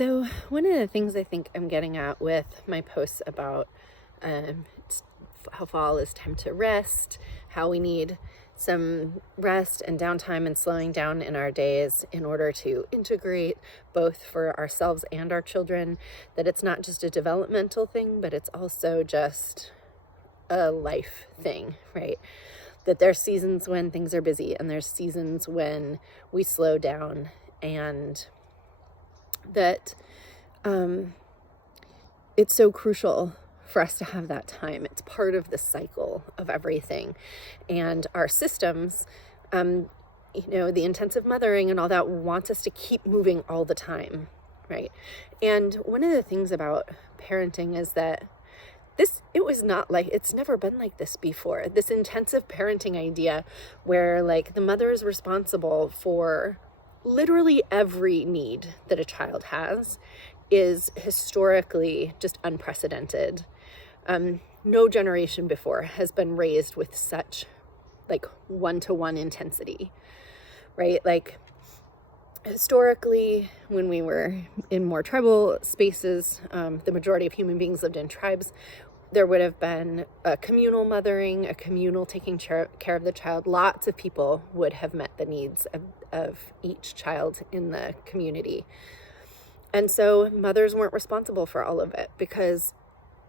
So one of the things I think I'm getting at with my posts about how fall is time to rest, how we need some rest and downtime and slowing down in our days in order to integrate both for ourselves and our children, that it's not just a developmental thing, but it's also just a life thing, right? That there's seasons when things are busy and there's seasons when we slow down, and that it's so crucial for us to have that time. It's part of the cycle of everything. And our systems, the intensive mothering and all that wants us to keep moving all the time, right? And one of the things about parenting is that it's never been like this before. This intensive parenting idea where like the mother is responsible for literally every need that a child has is historically just unprecedented. No generation before has been raised with such like one-to-one intensity, right? Like historically, when we were in more tribal spaces, the majority of human beings lived in tribes. There would have been a communal mothering, a communal taking care of the child. Lots of people would have met the needs of each child in the community. And so mothers weren't responsible for all of it because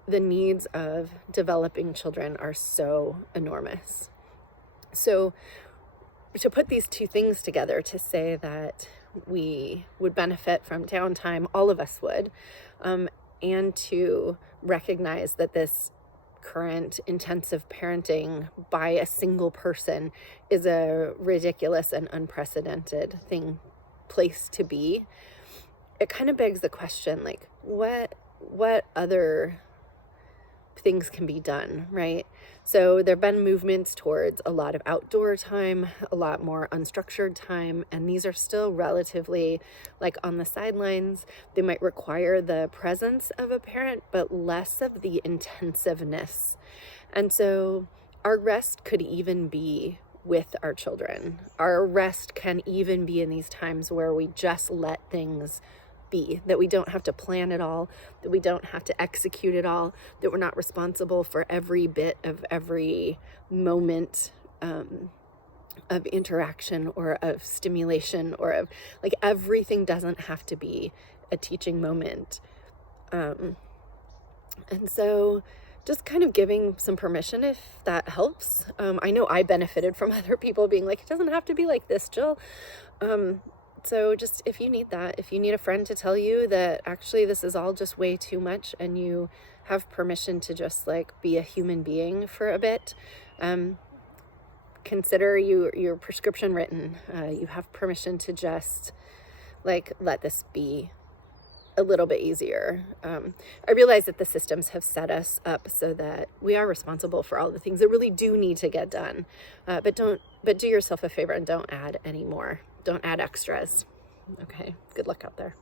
the needs of developing children are so enormous. So to put these two things together, to say that we would benefit from downtime, all of us would, and to recognize that this current intensive parenting by a single person is a ridiculous and unprecedented place to be. It kind of begs the question, like, what other things can be done, right? So there have been movements towards a lot of outdoor time, a lot more unstructured time, and these are still relatively like on the sidelines. They might require the presence of a parent, but less of the intensiveness. And so our rest could even be with our children. Our rest can even be in these times where we just let things be, that we don't have to plan it all, that we don't have to execute it all, that we're not responsible for every bit of every moment of interaction or of stimulation or of like everything doesn't have to be a teaching moment. And so just kind of giving some permission if that helps. I know I benefited from other people being like, it doesn't have to be like this, Jill. So just if you need that, if you need a friend to tell you that actually this is all just way too much and you have permission to just like be a human being for a bit, consider your prescription written. You have permission to just like let this be a little bit easier. I realize that the systems have set us up so that we are responsible for all the things that really do need to get done. But do yourself a favor and don't add any more. Don't add extras. Okay, good luck out there.